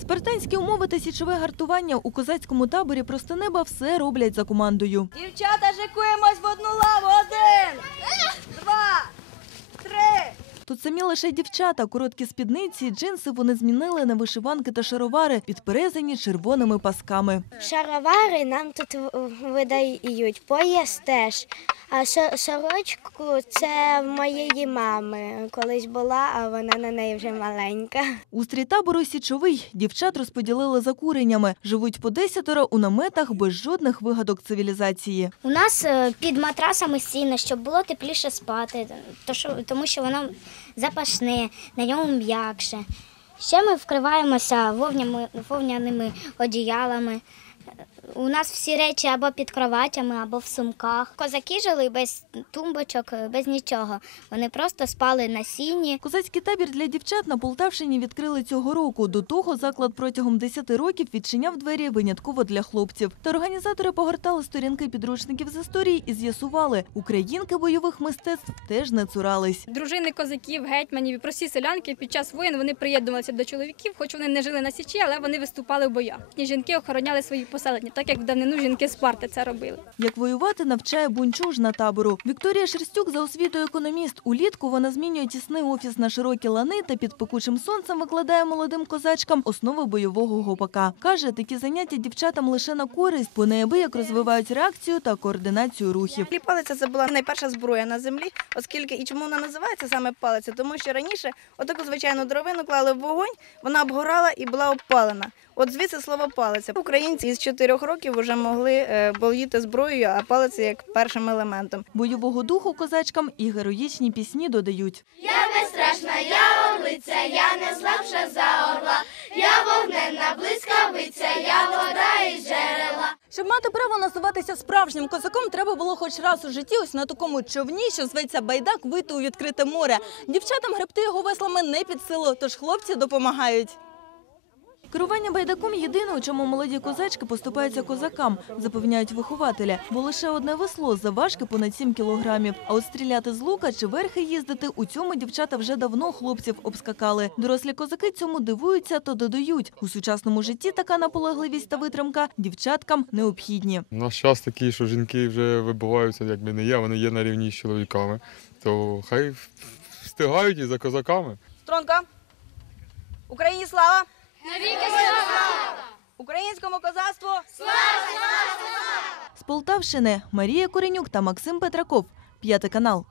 Спартанські умови та січове гартування у козацькому таборі просто неба все роблять за командою. Дівчата, шикуємось в одну лаву. Один, два, три. Тут самі лише дівчата, короткі спідниці, джинси вони змінили на вишиванки та шаровари, підперезані червоними пасками. Шаровари нам тут видають, пояс теж. А сорочку це в моєї мами колись була, а вона на неї вже маленька. Устрій табору січовий. Дівчат розподілили за куреннями. Живуть по десятеро у наметах без жодних вигадок цивілізації. У нас е, під матрасами сіно, щоб було тепліше спати, то тому що воно запашне, на ньому м'якше. Ще ми вкриваємося вовнями, вовняними одіялами. У нас всі речі або під кроватями, або в сумках. Козаки жили без тумбочок, без нічого. Вони просто спали на сіні. Козацький табір для дівчат на Полтавщині відкрили цього року. До того заклад протягом 10 років відчиняв двері винятково для хлопців. Та організатори погортали сторінки підручників з історії і з'ясували, українки бойових мистецтв теж не цурались. Дружини козаків, гетьманів і прості селянки під час воєн вони приєднувалися до чоловіків, хоч вони не жили на січі, але вони виступали в боях. І жінки охороняли свої поселення, так як в давнину жінки Спарти це робили. Як воювати навчає бунчужна табору. Вікторія Шерстюк за освітою економіст. Улітку вона змінює тісний офіс на широкі лани та під пекучим сонцем викладає молодим козачкам основи бойового гопака. Каже, такі заняття дівчатам лише на користь, бо неабияк розвивають реакцію та координацію рухів. Палиця це була найперша зброя на землі, оскільки і чому вона називається саме палиця? Тому що раніше отаку звичайну дровину клали в вогонь, вона обгорала і була обпалена. От звідси слово палиця. Українці із чотирьох років вже могли е, володіти зброєю, а палиця як першим елементом. Бойового духу козачкам і героїчні пісні додають. Я безстрашна, я орлиця, я не слабша за орла, я вогненна блискавиця, я вода і джерела. Щоб мати право називатися справжнім козаком, треба було хоч раз у житті ось на такому човні, що зветься байдак, вийти у відкрите море. Дівчатам гребти його веслами не під силу, тож хлопці допомагають. Керування байдаком єдине, у чому молоді козачки поступаються козакам, запевняють вихователя, бо лише одне весло заважки понад 7 кілограмів. А от стріляти з лука чи верхи їздити у цьому дівчата вже давно хлопців обскакали. Дорослі козаки цьому дивуються, то додають. У сучасному житті така наполегливість та витримка дівчаткам необхідні. У нас час такий, що жінки вже вибиваються, якби не є, вони є на рівні з чоловіками. То хай встигають і за козаками. Стронка. Україні слава! Навіки слава! Українському козацтву З Полтавщини Марія Коренюк та Максим Петраков. П'ятий канал.